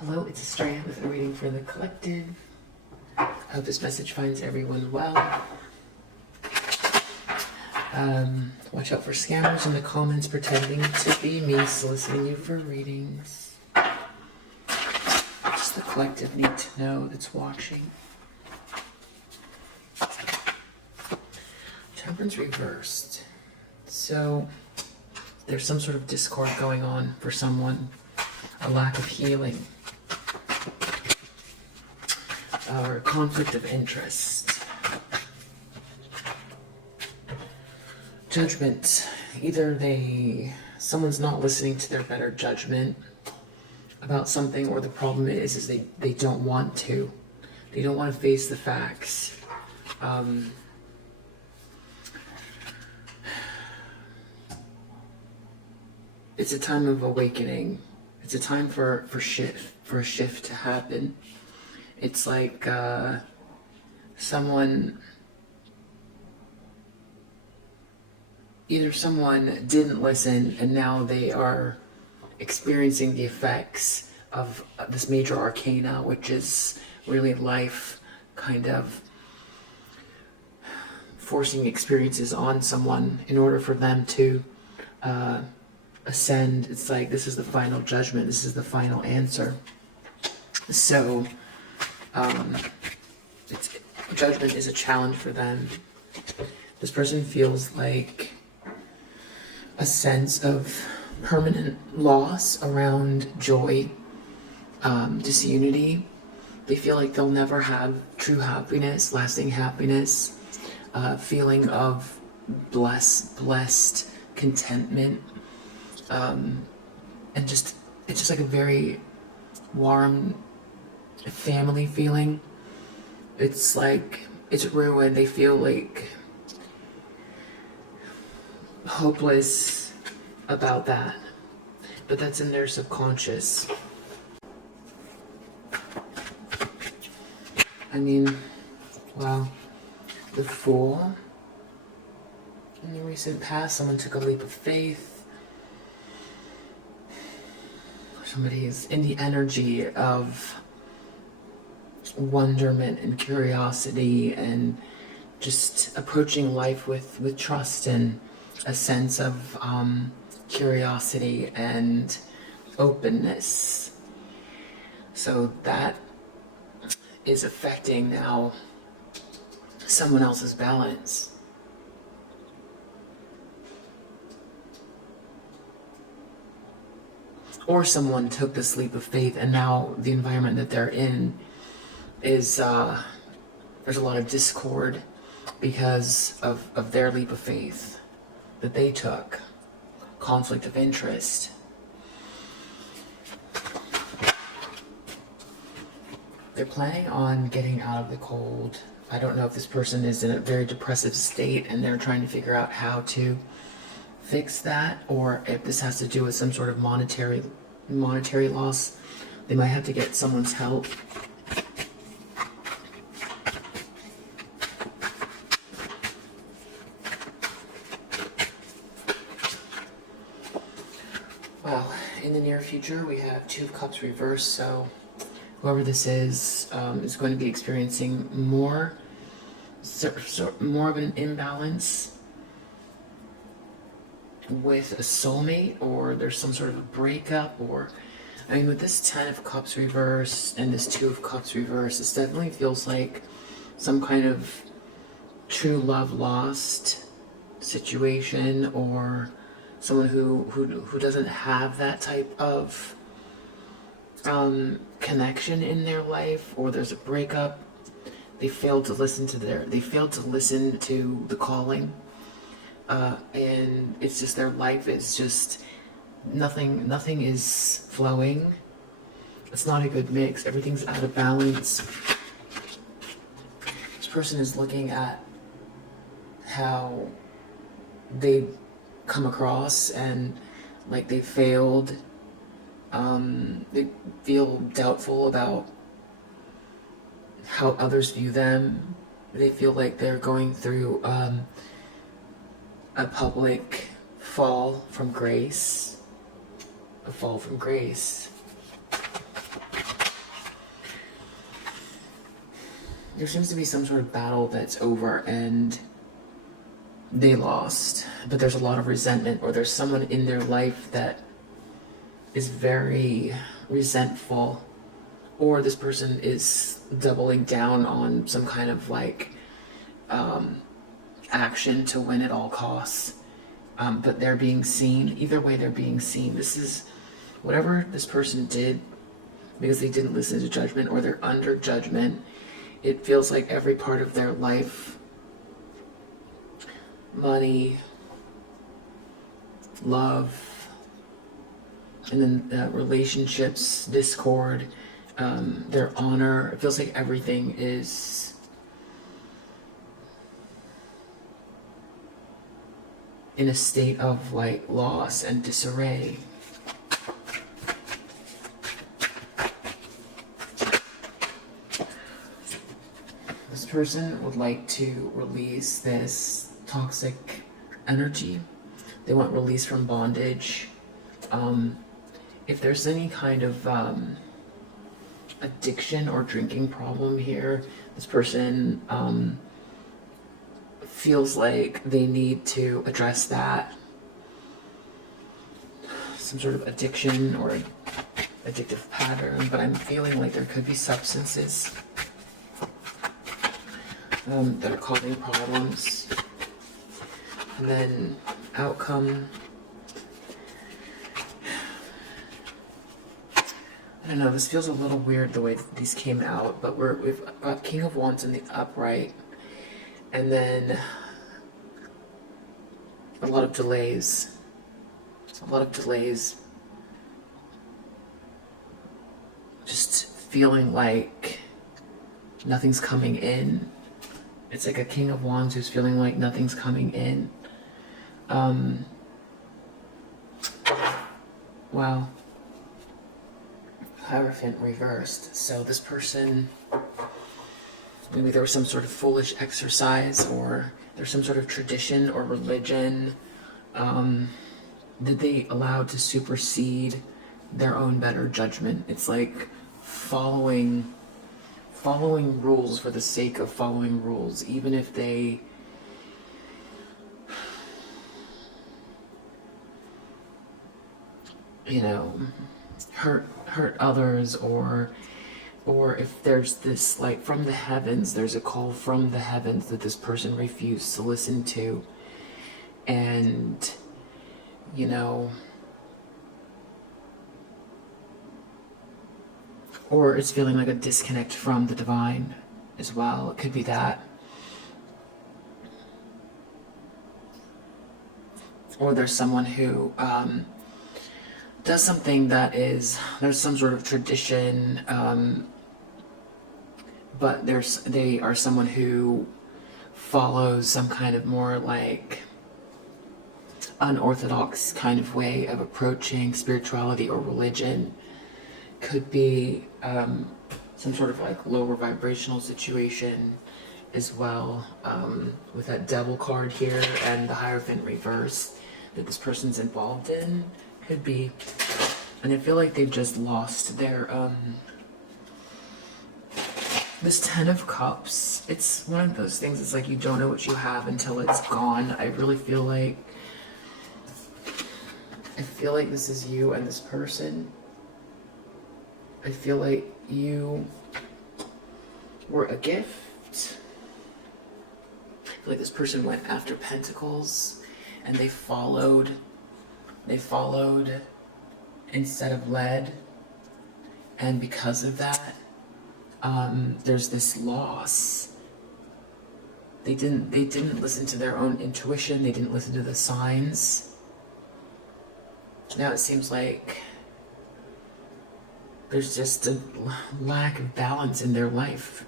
Hello, it's Estrella with a reading for the collective. I hope this message finds everyone well. Watch out for scammers in the comments pretending to be me soliciting you for readings. Just the collective need to know that's watching. Temperance reversed. So there's some sort of discord going on for someone, a lack of healing, or conflict of interest. Judgment. Either someone's not listening to their better judgment about something, or the problem is they don't want to. They don't want to face the facts. It's a time of awakening. It's a time for a shift to happen. It's like someone didn't listen, and now they are experiencing the effects of this major arcana, which is really life kind of forcing experiences on someone in order for them to ascend. It's like this is the final judgment, this is the final answer. So judgment is a challenge for them. This person feels like a sense of permanent loss around joy, disunity. They feel like they'll never have true happiness, lasting happiness, feeling of blessed contentment, and it's just like a very warm family feeling. It's like it's ruined. They feel like hopeless about that, but that's in their subconscious. I mean, wow, the Fool. In the recent past, someone took a leap of faith. Somebody's in the energy of wonderment and curiosity, and just approaching life with trust and a sense of curiosity and openness. So that is affecting now someone else's balance. Or someone took this leap of faith, and now the environment that they're in is there's a lot of discord because of their leap of faith that they took. Conflict of interest. They're planning on getting out of the cold. I don't know if this person is in a very depressive state and they're trying to figure out how to fix that, or if this has to do with some sort of monetary loss. They might have to get someone's help. Well, in the near future we have Two of Cups reversed, so whoever this is going to be experiencing more of an imbalance with a soulmate, or there's some sort of a breakup. Or I mean, with this 10 of Cups reverse and this 2 of Cups reverse, this definitely feels like some kind of true love lost situation, or someone who doesn't have that type of connection in their life, or there's a breakup. They failed to listen to the calling, and it's just their life is just nothing is flowing. It's not a good mix. Everything's out of balance. This person is looking at how they come across and like they failed. They feel doubtful about how others view them. They feel like they're going through a public fall from grace. A fall from grace. there seems to be some sort of battle that's over and they lost, but there's a lot of resentment, or there's someone in their life that is very resentful, or this person is doubling down on some kind of like action to win at all costs. But they're being seen. Either way, they're being seen. This is whatever this person did because they didn't listen to judgment, or they're under judgment. It feels like every part of their life, money, love, and then relationships, discord, their honor. It feels like everything is in a state of like loss and disarray. This person would like to release this toxic energy. They want release from bondage. If there's any kind of addiction or drinking problem here, this person feels like they need to address that. Some sort of addiction or addictive pattern, but I'm feeling like there could be substances that are causing problems. And then outcome, I don't know, this feels a little weird the way that these came out, but we've got King of Wands in the upright, and then a lot of delays. Just feeling like nothing's coming in. It's like a King of Wands who's feeling like nothing's coming in. Wow. Hierophant reversed. So this person, maybe there was some sort of foolish exercise, or there's some sort of tradition or religion that they allowed to supersede their own better judgment. It's like following rules for the sake of following rules, even if they hurt others, or if there's this, like, from the heavens, there's a call from the heavens that this person refused to listen to, and or it's feeling like a disconnect from the divine as well. It could be that. Or there's someone who does something that is, there's some sort of tradition, but they are someone who follows some kind of more like unorthodox kind of way of approaching spirituality or religion. Could be some sort of like lower vibrational situation as well, with that Devil card here and the Hierophant reverse that this person's involved in. Could be. And I feel like they've just lost their this Ten of Cups. It's one of those things, it's like you don't know what you have until it's gone. I really feel like this is you and this person. I feel like you were a gift. I feel like this person went after Pentacles and they followed instead of led. And because of that, there's this loss. They didn't listen to their own intuition. They didn't listen to the signs. Now it seems like there's just a lack of balance in their life.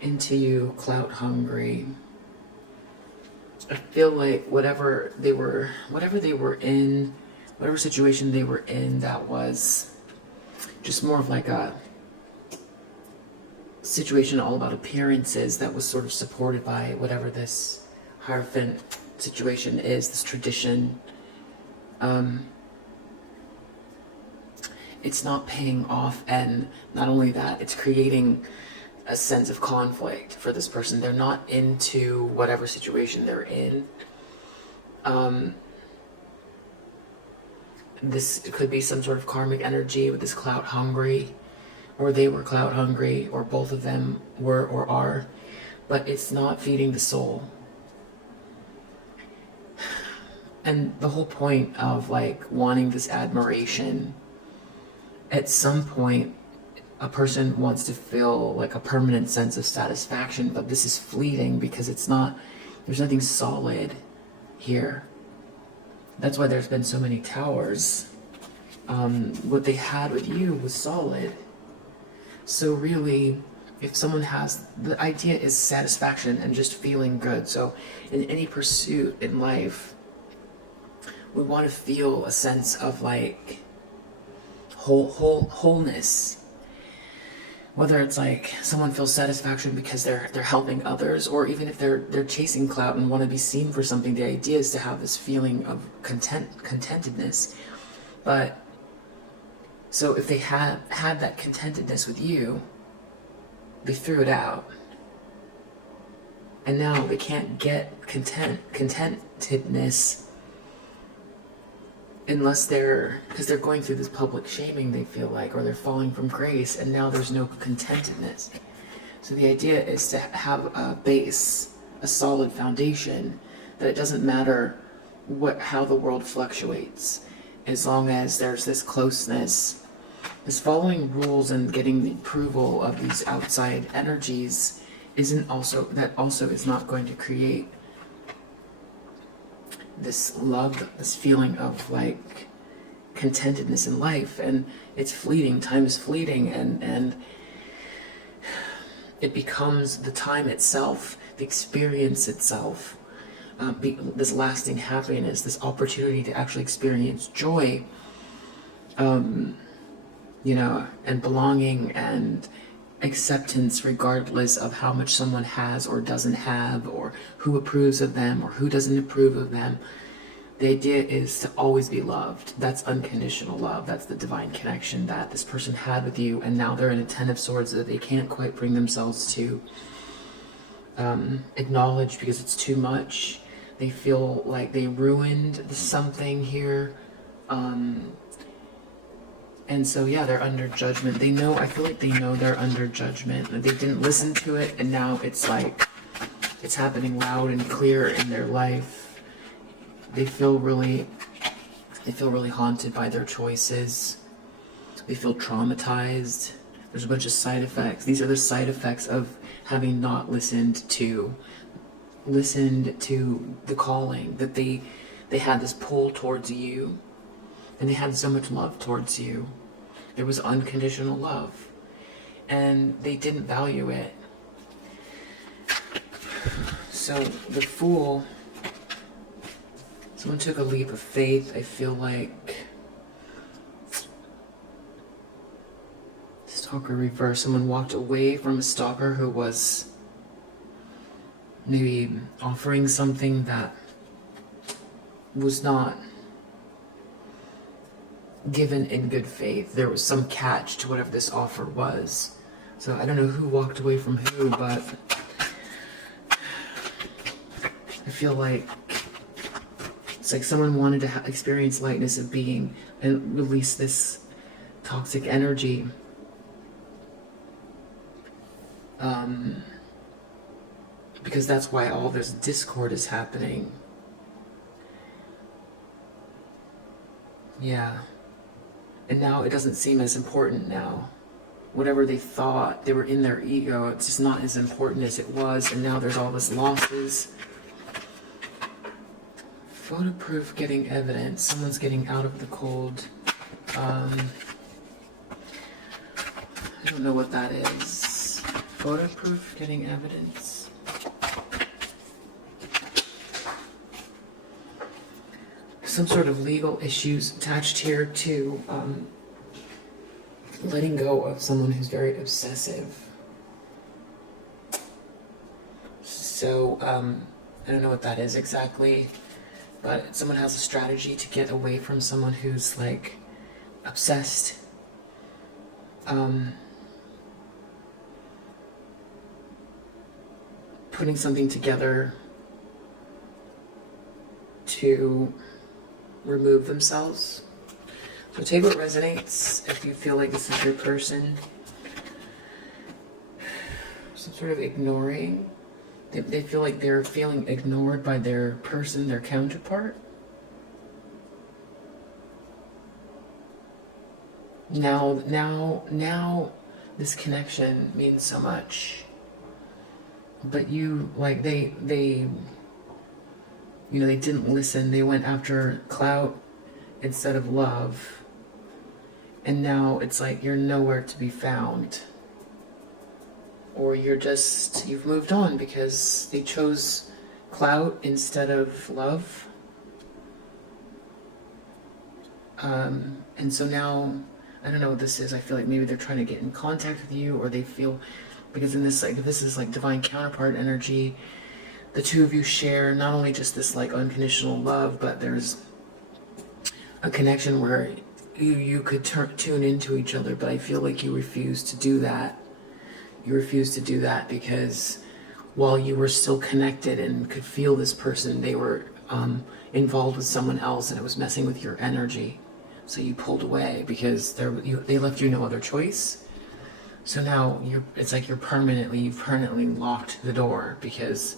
Into you, Clout hungry. I feel like whatever situation they were in, that was just more of like a situation all about appearances that was sort of supported by whatever this Hierophant situation is, this tradition. it's not paying off, and not only that, it's creating a sense of conflict for this person. They're not into whatever situation they're in. This could be some sort of karmic energy with this clout hungry, or they were clout hungry, or both of them were or are, but it's not feeding the soul. And the whole point of like wanting this admiration, at some point a person wants to feel like a permanent sense of satisfaction, but this is fleeting because it's not, there's nothing solid here. That's why there's been so many towers. What they had with you was solid. So really, if someone has, the idea is satisfaction and just feeling good. So in any pursuit in life, we want to feel a sense of like wholeness. Whether it's like someone feels satisfaction because they're helping others, or even if they're chasing clout and want to be seen for something, the idea is to have this feeling of contentedness. But so if they had that contentedness with you, they threw it out, and now they can't get contentedness unless because they're going through this public shaming, they feel like, or they're falling from grace, and now there's no contentedness. So the idea is to have a base, a solid foundation, that it doesn't matter how the world fluctuates, as long as there's this closeness. This following rules and getting the approval of these outside energies also is not going to create this love, this feeling of like contentedness in life. And it's fleeting. Time is fleeting, and it becomes the time itself, the experience itself, this lasting happiness, this opportunity to actually experience joy, and belonging and acceptance, regardless of how much someone has or doesn't have, or who approves of them or who doesn't approve of them. The idea is to always be loved. That's unconditional love. That's the divine connection that this person had with you, and now they're in a 10 of swords that they can't quite bring themselves to acknowledge because it's too much. They feel like they ruined something here. And so, yeah, they're under judgment. I feel like they know they're under judgment. They didn't listen to it, and now it's like, it's happening loud and clear in their life. They feel really haunted by their choices. They feel traumatized. There's a bunch of side effects. These are the side effects of having not listened to the calling, that they had this pull towards you. And they had so much love towards you. There was unconditional love. And they didn't value it. So the Fool, someone took a leap of faith. I feel like Stalker reverse. Someone walked away from a stalker who was maybe offering something that was not given in good faith. There was some catch to whatever this offer was. So I don't know who walked away from who, but I feel like it's like someone wanted to experience lightness of being and release this toxic energy. Because that's why all this discord is happening. Yeah. And now it doesn't seem as important now. Whatever they thought, they were in their ego, it's just not as important as it was, and now there's all this losses. Photo proof getting evidence. Someone's getting out of the cold. I don't know what that is. Photo proof getting evidence. Some sort of legal issues attached here to letting go of someone who's very obsessive. So I don't know what that is exactly, but someone has a strategy to get away from someone who's like obsessed putting something together to remove themselves. So take what resonates. If you feel like this is your person, some sort of ignoring. They feel like they're feeling ignored by their person, their counterpart. Now this connection means so much. But you, like, they you know, they didn't listen. They went after clout instead of love. And now it's like you're nowhere to be found. Or you've moved on because they chose clout instead of love. And so now, I don't know what this is. I feel like maybe they're trying to get in contact with you, or they feel, because in this, like, this is like divine counterpart energy. The two of you share not only just this like unconditional love, but there's a connection where you could tune into each other, but I feel like you refuse to do that. You refuse to do that because while you were still connected and could feel this person, they were involved with someone else and it was messing with your energy. So you pulled away because they left you no other choice. So now it's like you've permanently locked the door because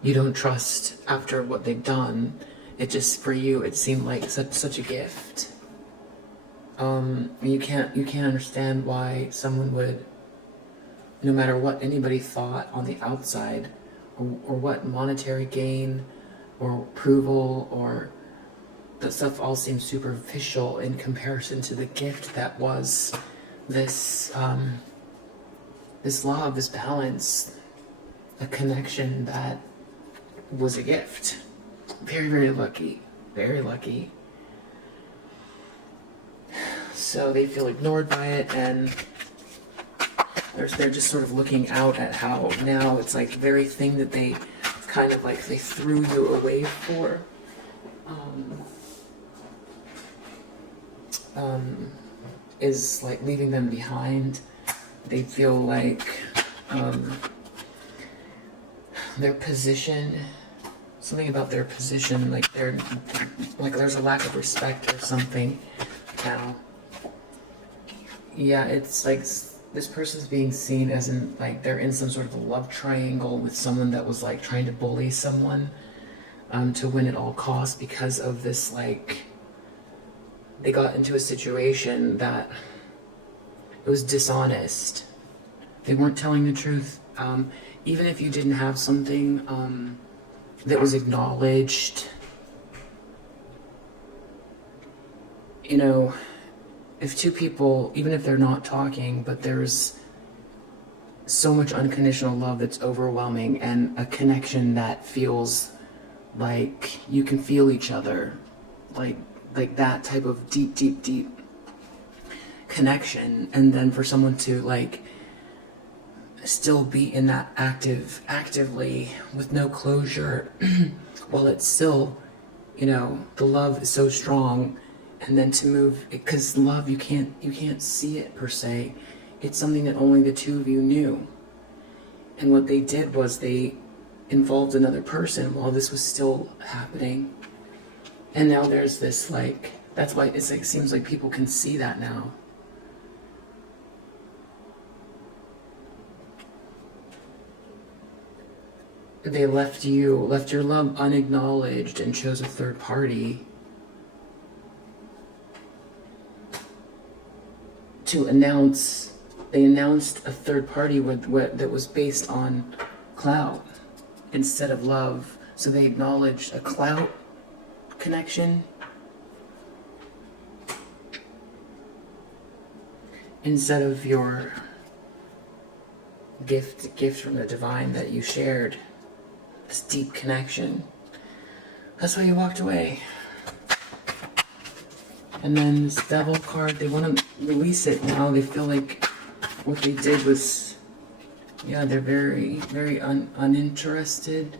you don't trust after what they've done. It just, for you, it seemed like such a gift. You can't understand why someone would, no matter what anybody thought on the outside, or what monetary gain or approval, or that stuff all seems superficial in comparison to the gift that was this this love, this balance, a connection that was a gift. Very, very lucky. Very lucky. So they feel ignored by it, and they're just sort of looking out at how now it's like the very thing that they kind of like they threw you away for. Is like leaving them behind. They feel like their position, something about their position, like they're like there's a lack of respect or something now. Yeah, it's like this person's being seen as in like they're in some sort of a love triangle with someone that was like trying to bully someone to win at all costs because of this, like they got into a situation that it was dishonest. They weren't telling the truth. Even if you didn't have something that was acknowledged, you know, if two people, even if they're not talking, but there's so much unconditional love that's overwhelming and a connection that feels like you can feel each other, like that type of deep connection, and then for someone to like still be in that actively with no closure while it's still, you know, the love is so strong, and then to move, because love, you can't see it per se. It's something that only the two of you knew. And what they did was they involved another person while this was still happening. And now there's this, like, that's why it's like, seems like people can see that now. They left your love unacknowledged and chose a third party to announce. They announced a third party that was based on clout instead of love. So they acknowledged a clout connection instead of your gift from the divine that you shared. This deep connection. That's why you walked away. And then this devil card, they want to release it now. They feel like what they did was, yeah, they're very, very uninterested.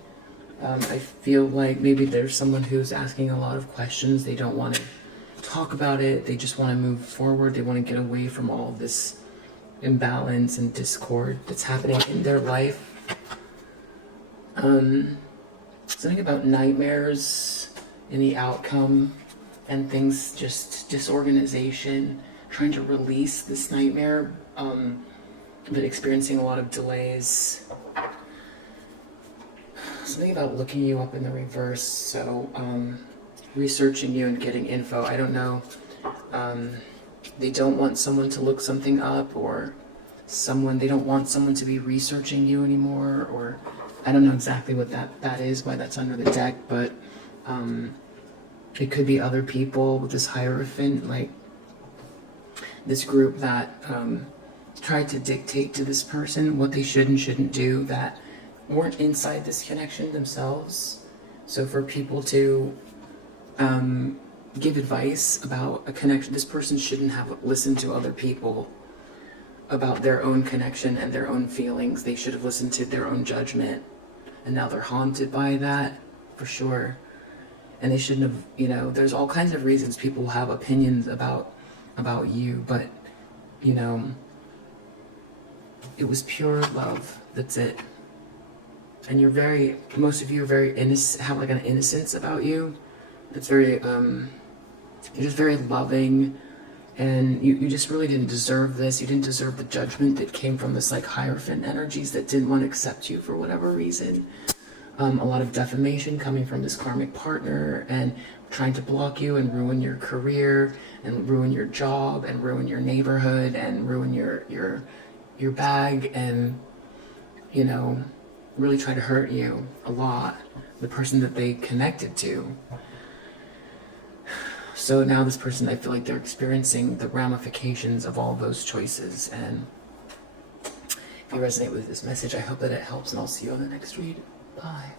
I feel like maybe there's someone who's asking a lot of questions. They don't want to talk about it. They just want to move forward. They want to get away from all of this imbalance and discord that's happening in their life. Something about nightmares in the outcome and things, just disorganization, trying to release this nightmare, but experiencing a lot of delays. Something about looking you up in the reverse, so researching you and getting info. I don't know. They don't want someone to look something up, or they don't want someone to be researching you anymore, or I don't know exactly what that is, why that's under the deck, but it could be other people with this Hierophant, like this group that tried to dictate to this person what they should and shouldn't do, that weren't inside this connection themselves. So for people to give advice about a connection, this person shouldn't have listened to other people about their own connection and their own feelings. They should have listened to their own judgment, and now they're haunted by that, for sure. And they shouldn't have, you know, there's all kinds of reasons people have opinions about you, but, you know, it was pure love. That's it. And you're most of you are very innocent, have like an innocence about you. That's very, you're just very loving, and you just really didn't deserve this. You didn't deserve the judgment that came from this like Hierophant energies that didn't want to accept you for whatever reason. A lot of defamation coming from this karmic partner, and trying to block you and ruin your career and ruin your job and ruin your neighborhood and ruin your bag, and, you know, really try to hurt you a lot, the person that they connected to. So now this person, I feel like they're experiencing the ramifications of all those choices. And if you resonate with this message, I hope that it helps, and I'll see you on the next read. Bye.